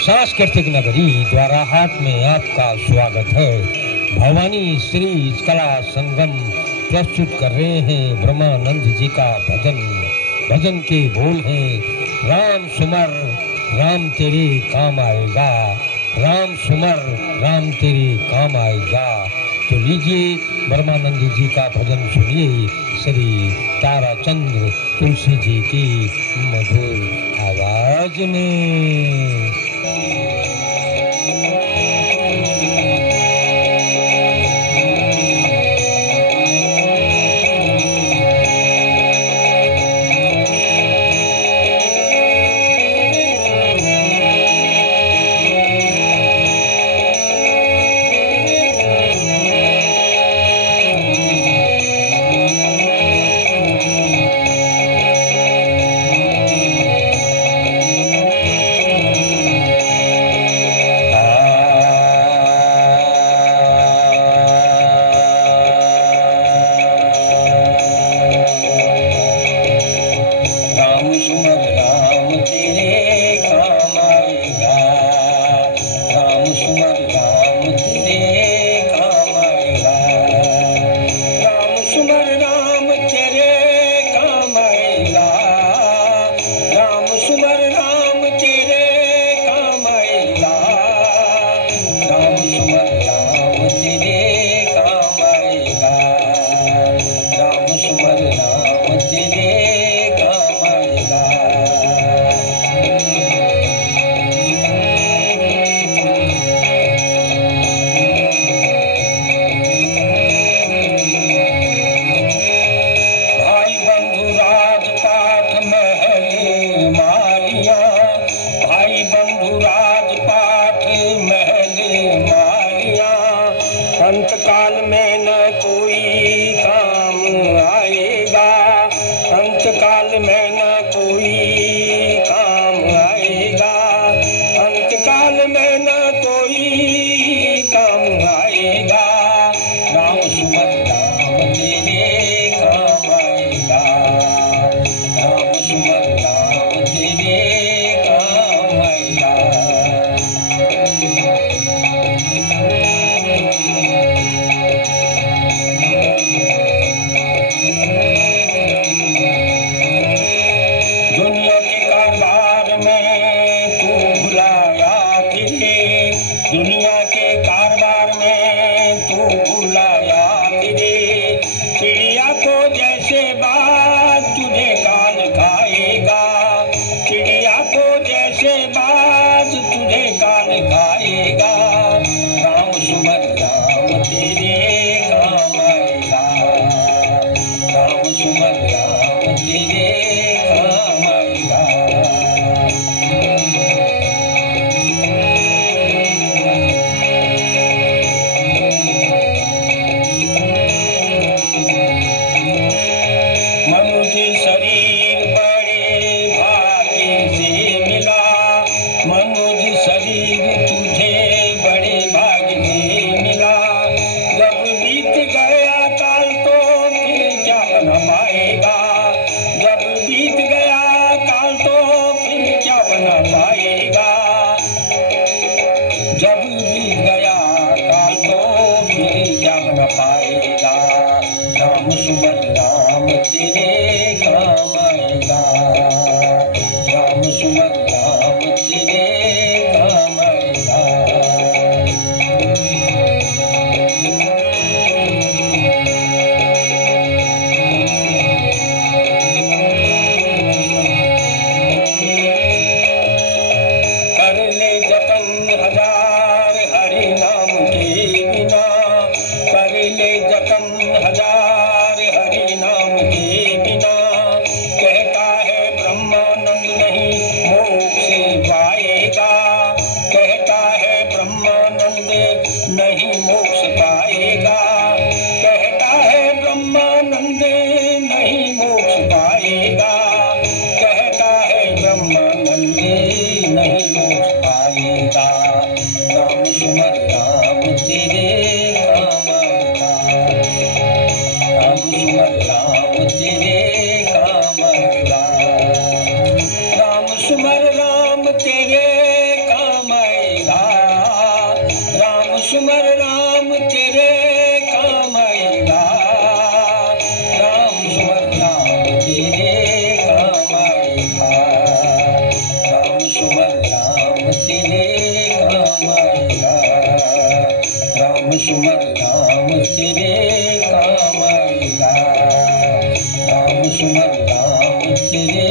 सांस्कृतिक नगरी द्वाराहाट में आपका स्वागत है। भवानी श्री कला संगम प्रस्तुत कर रहे हैं ब्रह्मानंद जी का भजन। भजन के बोल हैं, राम सुमर राम तेरे काम आएगा, राम सुमर राम तेरे काम आएगा। तो लीजिए ब्रह्मानंद जी का भजन सुनिए श्री ताराचंद्र तुलसी जी की मधुर आवाज में। अंतकाल में न कोई काम आएगा, अंतकाल में न कोई काम आएगा, अंतकाल में न कोई काम आएगा। राम सुमर राम तेरे काम आएगा, राम सुमर राम तेरे काम आएगा। दुनिया के कारोबार में तू बुलाया फिरे, चिड़िया को जैसे बाज तुझे कान खाएगा, चिड़िया को जैसे बाज तुझे कान खाएगा। राम सुमर राम तेरे काम आएगा, राम सुमर राम तेरे काम आएगा। शरीर बड़े भाग्य से मिला, मनुज शरीर तुझे बड़े भाग्य से मिला। जब बीत गया काल तो फिर क्या बन पाएगा, जब सुमन नाम तेरे